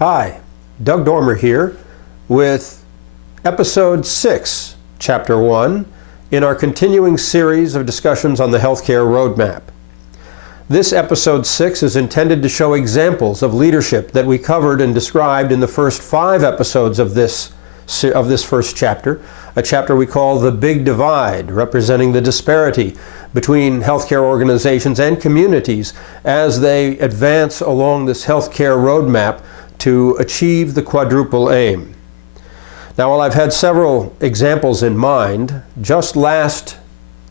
Hi, Doug Dormer here with Episode 6, Chapter 1, in our continuing series of discussions on the healthcare roadmap. This Episode 6 is intended to show examples of leadership that we covered and described in the first 5 episodes of this first chapter, a chapter we call The Big Divide, representing the disparity between healthcare organizations and communities as they advance along this healthcare roadmap to achieve the quadruple aim. Now, while I've had several examples in mind, just last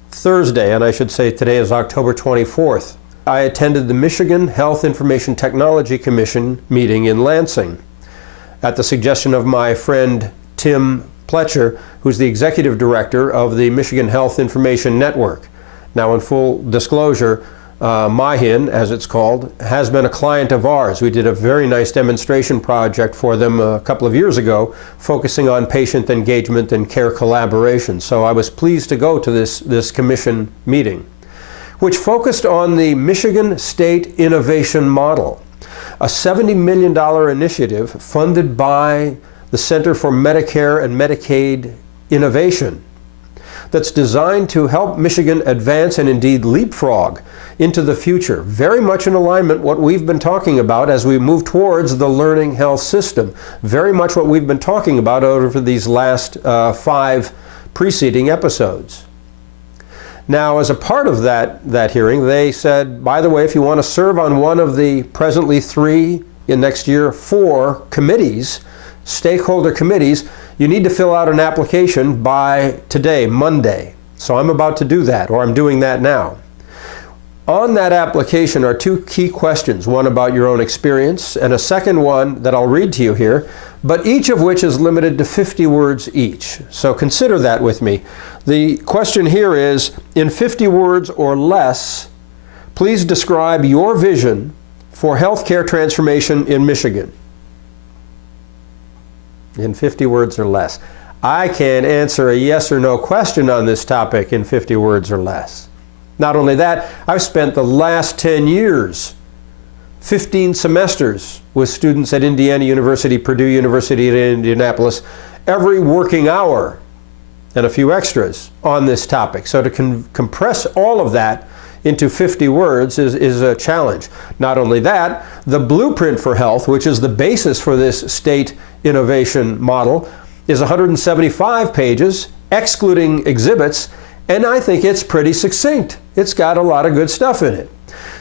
Thursday, and I should say today is October 24th, I attended the Michigan Health Information Technology Commission meeting in Lansing at the suggestion of my friend Tim Pletcher, who's the executive director of the Michigan Health Information Network. Now, in full disclosure, MyHIN, as it's called, has been a client of ours. We did a very nice demonstration project for them a couple of years ago, focusing on patient engagement and care collaboration. So I was pleased to go to this commission meeting, which focused on the Michigan State Innovation Model, a $70 million initiative funded by the Center for Medicare and Medicaid Innovation that's designed to help Michigan advance and indeed leapfrog into the future. Very much in alignment with what we've been talking about as we move towards the learning health system. Very much what we've been talking about over these last 5 preceding episodes. Now, as a part of that hearing, they said, by the way, if you want to serve on one of the presently 3, in next year 4 committees, stakeholder committees, you need to fill out an application by today, Monday. So I'm about to do that, or I'm doing that now. On that application are 2 key questions, one about your own experience and a second one that I'll read to you here, but each of which is limited to 50 words each. So consider that with me. The question here is, in 50 words or less, please describe your vision for healthcare transformation in Michigan. In 50 words or less. I can answer a yes or no question on this topic in 50 words or less. Not only that, I've spent the last 10 years, 15 semesters with students at Indiana University, Purdue University at Indianapolis, every working hour and a few extras on this topic. So to compress all of that into 50 words is a challenge. Not only that, the blueprint for health, which is the basis for this state innovation model, is 175 pages, excluding exhibits, and I think it's pretty succinct. It's got a lot of good stuff in it.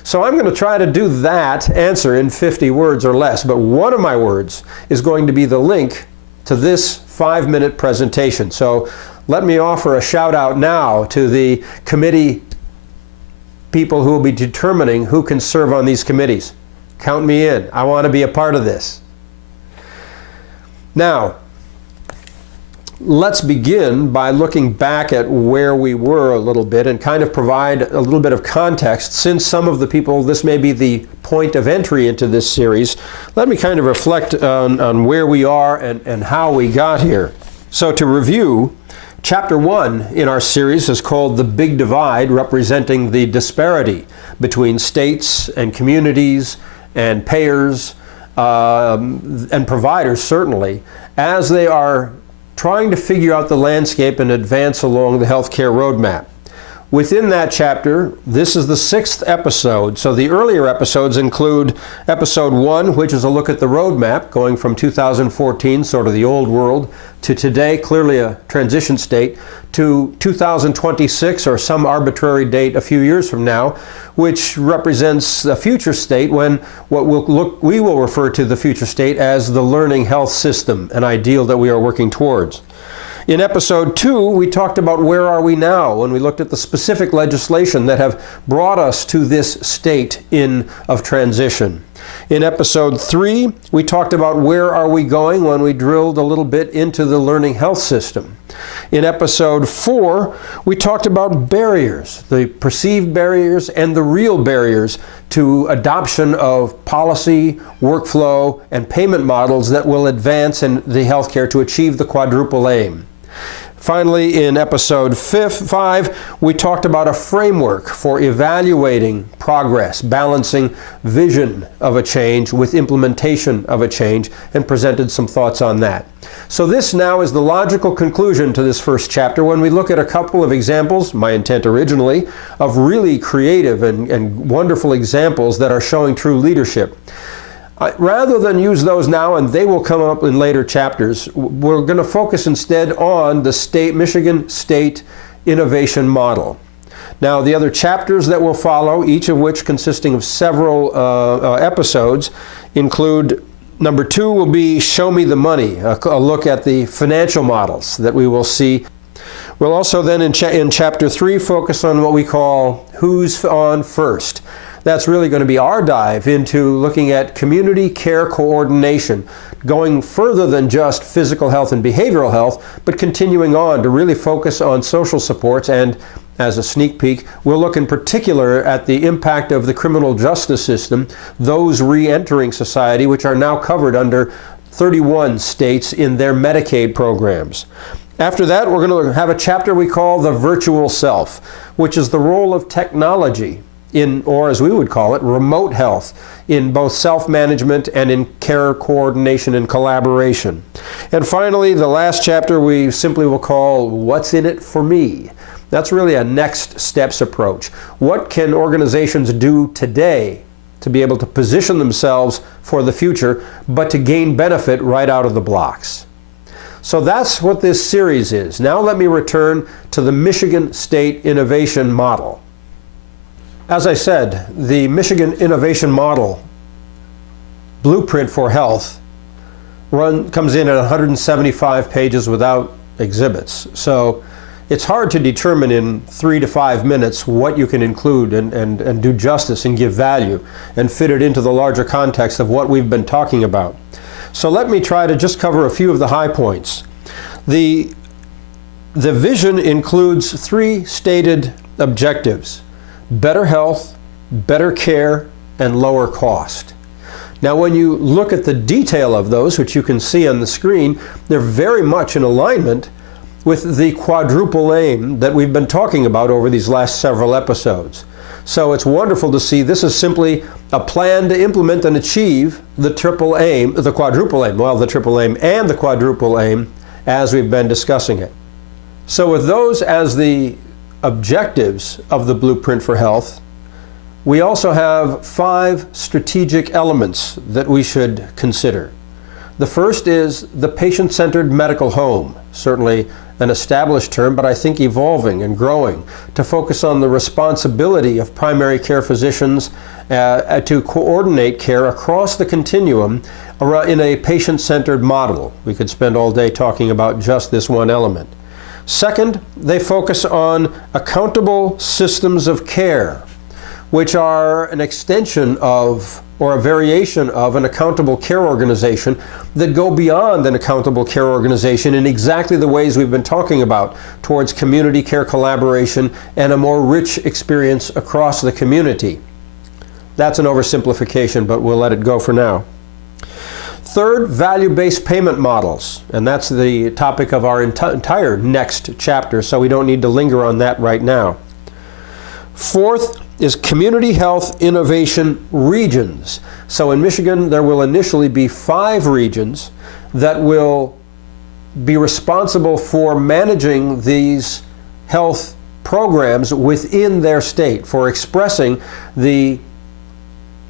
So I'm going to try to do that answer in 50 words or less, but one of my words is going to be the link to this 5-minute presentation. So let me offer a shout out now to the committee people who will be determining who can serve on these committees. Count me in. I want to be a part of this. Now, let's begin by looking back at where we were a little bit and kind of provide a little bit of context. Since some of the people, this may be the point of entry into this series, let me kind of reflect on where we are and how we got here. So to review, Chapter 1 in our series is called The Big Divide, representing the disparity between states and communities and payers and providers, certainly, as they are trying to figure out the landscape and advance along the healthcare roadmap. Within that chapter, this is the 6th episode. So the earlier episodes include Episode 1, which is a look at the roadmap, going from 2014, sort of the old world, to today, clearly a transition state, to 2026, or some arbitrary date a few years from now, which represents a future state when we will refer to the future state as the learning health system, an ideal that we are working towards. In Episode 2, we talked about where are we now when we looked at the specific legislation that have brought us to this state of transition. In Episode 3, we talked about where are we going when we drilled a little bit into the learning health system. In Episode 4, we talked about barriers, the perceived barriers and the real barriers to adoption of policy, workflow, and payment models that will advance in the healthcare to achieve the quadruple aim. Finally, in episode 5, we talked about a framework for evaluating progress, balancing vision of a change with implementation of a change, and presented some thoughts on that. So this now is the logical conclusion to this first chapter when we look at a couple of examples, my intent originally, of really creative and wonderful examples that are showing true leadership. Rather than use those now, and they will come up in later chapters, we're going to focus instead on the Michigan State Innovation Model. Now, the other chapters that will follow, each of which consisting of several episodes, include number 2 will be Show Me the Money, a look at the financial models that we will see. We'll also then in chapter 3 focus on what we call Who's On First. That's really going to be our dive into looking at community care coordination, going further than just physical health and behavioral health, but continuing on to really focus on social supports. And as a sneak peek, we'll look in particular at the impact of the criminal justice system, those re-entering society, which are now covered under 31 states in their Medicaid programs. After that, we're going to have a chapter we call the virtual self, which is the role of technology in, or as we would call it, remote health, in both self-management and in care coordination and collaboration. And finally, the last chapter we simply will call What's in it for me? That's really a next steps approach. What can organizations do today to be able to position themselves for the future, but to gain benefit right out of the blocks? So that's what this series is. Now let me return to the Michigan State Innovation Model. As I said, the Michigan Innovation Model Blueprint for Health comes in at 175 pages without exhibits. So it's hard to determine in 3 to 5 minutes what you can include and do justice and give value and fit it into the larger context of what we've been talking about. So let me try to just cover a few of the high points. The vision includes 3 stated objectives: better health, better care, and lower cost. Now, when you look at the detail of those, which you can see on the screen, they're very much in alignment with the quadruple aim that we've been talking about over these last several episodes. So it's wonderful to see this is simply a plan to implement and achieve the triple aim, the quadruple aim, well, the triple aim and the quadruple aim as we've been discussing it. So with those as the objectives of the Blueprint for Health, we also have 5 strategic elements that we should consider. The first is the patient-centered medical home, certainly an established term, but I think evolving and growing, to focus on the responsibility of primary care physicians to coordinate care across the continuum in a patient-centered model. We could spend all day talking about just this one element. Second, they focus on accountable systems of care, which are an extension of or a variation of an accountable care organization that go beyond an accountable care organization in exactly the ways we've been talking about, towards community care collaboration and a more rich experience across the community. That's an oversimplification, but we'll let it go for now. Third, value-based payment models, and that's the topic of our entire next chapter, so we don't need to linger on that right now. Fourth is community health innovation regions. So in Michigan, there will initially be 5 regions that will be responsible for managing these health programs within their state, for expressing the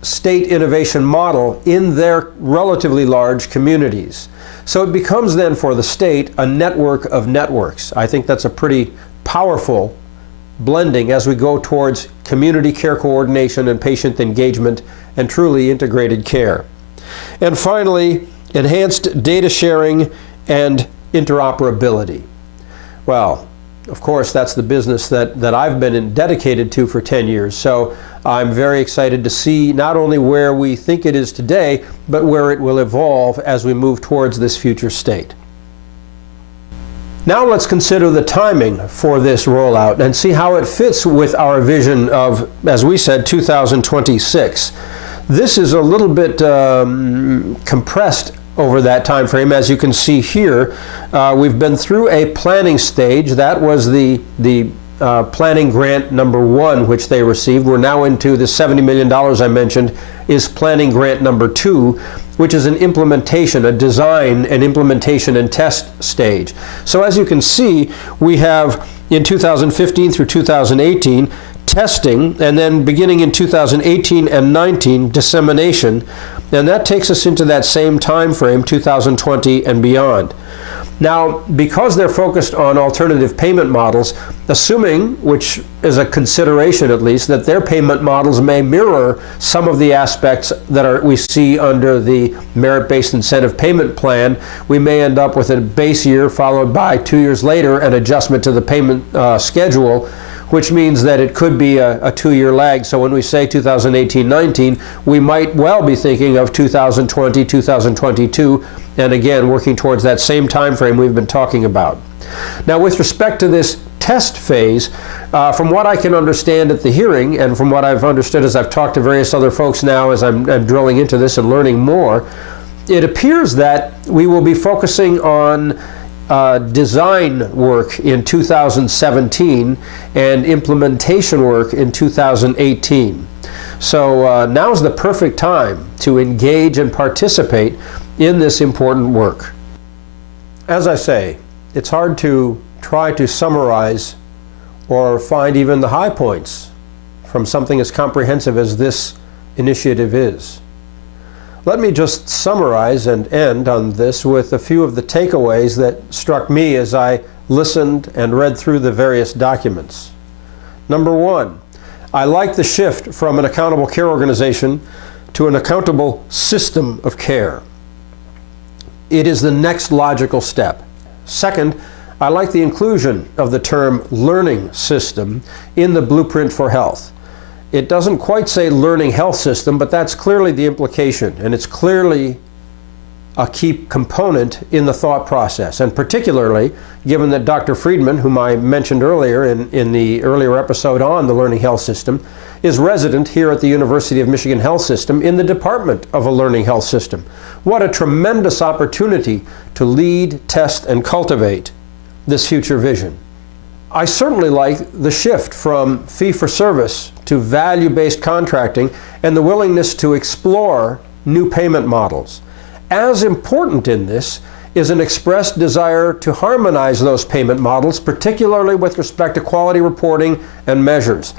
state innovation model in their relatively large communities. So it becomes then for the state a network of networks. I think that's a pretty powerful blending as we go towards community care coordination and patient engagement and truly integrated care. And finally, enhanced data sharing and interoperability. Well, of course, that's the business that I've been dedicated to for 10 years. So I'm very excited to see not only where we think it is today, but where it will evolve as we move towards this future state. Now let's consider the timing for this rollout and see how it fits with our vision of, as we said, 2026. This is a little bit compressed over that time frame. As you can see here, we've been through a planning stage. That was the planning grant number 1, which they received. We're now into the $70 million I mentioned is planning grant number 2, which is an implementation, a design, an implementation and test stage. So as you can see, we have in 2015 through 2018 testing, and then beginning in 2018 and 19 dissemination, and that takes us into that same time frame, 2020 and beyond. Now, because they're focused on alternative payment models, assuming, which is a consideration at least, that their payment models may mirror some of the aspects that we see under the merit-based incentive payment plan, we may end up with a base year followed by 2 years later an adjustment to the payment schedule, which means that it could be a 2-year lag. So when we say 2018-19, we might well be thinking of 2020, 2022, and again, working towards that same time frame we've been talking about. Now, with respect to this test phase, from what I can understand at the hearing, and from what I've understood as I've talked to various other folks now as I'm drilling into this and learning more, it appears that we will be focusing on design work in 2017 and implementation work in 2018. So now's the perfect time to engage and participate in this important work. As I say, it's hard to try to summarize or find even the high points from something as comprehensive as this initiative is. Let me just summarize and end on this with a few of the takeaways that struck me as I listened and read through the various documents. Number 1, I like the shift from an accountable care organization to an accountable system of care. It is the next logical step. Second, I like the inclusion of the term learning system in the blueprint for health. It doesn't quite say learning health system, but that's clearly the implication, and it's clearly a key component in the thought process, and particularly given that Dr. Friedman, whom I mentioned earlier in the earlier episode on the learning health system, is resident here at the University of Michigan Health System in the Department of a Learning Health System. What a tremendous opportunity to lead, test, and cultivate this future vision. I certainly like the shift from fee-for-service to value-based contracting and the willingness to explore new payment models. As important in this is an expressed desire to harmonize those payment models, particularly with respect to quality reporting and measures.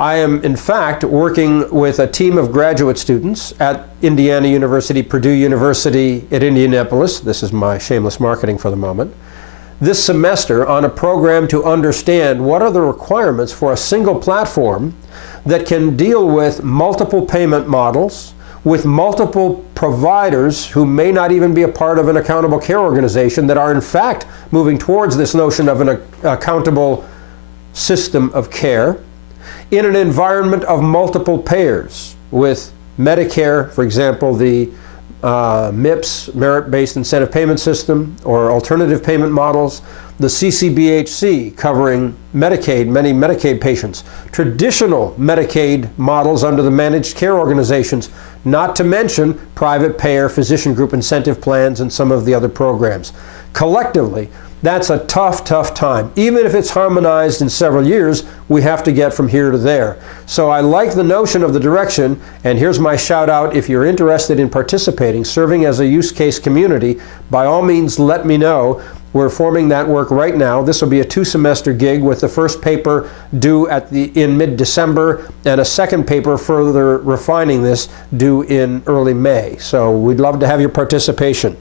I am, in fact, working with a team of graduate students at Indiana University, Purdue University at Indianapolis. This is my shameless marketing for the moment. This semester on a program to understand what are the requirements for a single platform that can deal with multiple payment models, with multiple providers who may not even be a part of an accountable care organization that are in fact moving towards this notion of an accountable system of care, in an environment of multiple payers with Medicare, for example, the MIPS, Merit-Based Incentive Payment System, or alternative payment models, the CCBHC covering Medicaid, many Medicaid patients, traditional Medicaid models under the managed care organizations, not to mention private payer physician group incentive plans and some of the other programs. Collectively, that's a tough, tough time. Even if it's harmonized in several years, we have to get from here to there. So I like the notion of the direction, and here's my shout out. If you're interested in participating, serving as a use case community, by all means let me know. We're forming that work right now. This will be a 2-semester gig with the first paper due in mid-December and a second paper further refining this due in early May. So we'd love to have your participation.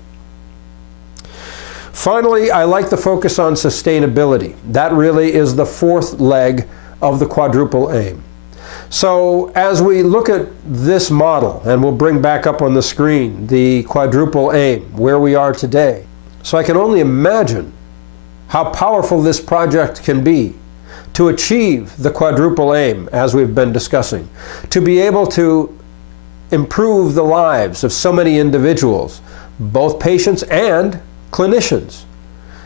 Finally, I like the focus on sustainability. That really is the fourth leg of the quadruple aim. So as we look at this model, and we'll bring back up on the screen the quadruple aim, where we are today. So I can only imagine how powerful this project can be to achieve the quadruple aim, as we've been discussing, to be able to improve the lives of so many individuals, both patients and clinicians,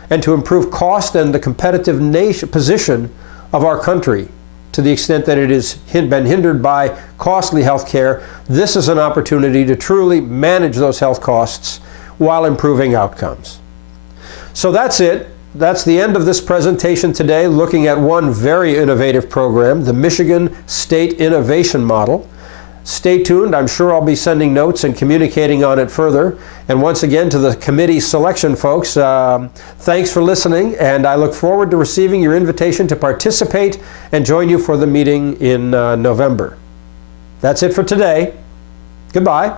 and to improve cost and the competitive position of our country to the extent that it has been hindered by costly health care. This is an opportunity to truly manage those health costs while improving outcomes. So that's it. That's the end of this presentation today, looking at one very innovative program, the Michigan State Innovation Model. Stay tuned. I'm sure I'll be sending notes and communicating on it further. And once again, to the committee selection folks, thanks for listening, and I look forward to receiving your invitation to participate and join you for the meeting in November. That's it for today. Goodbye.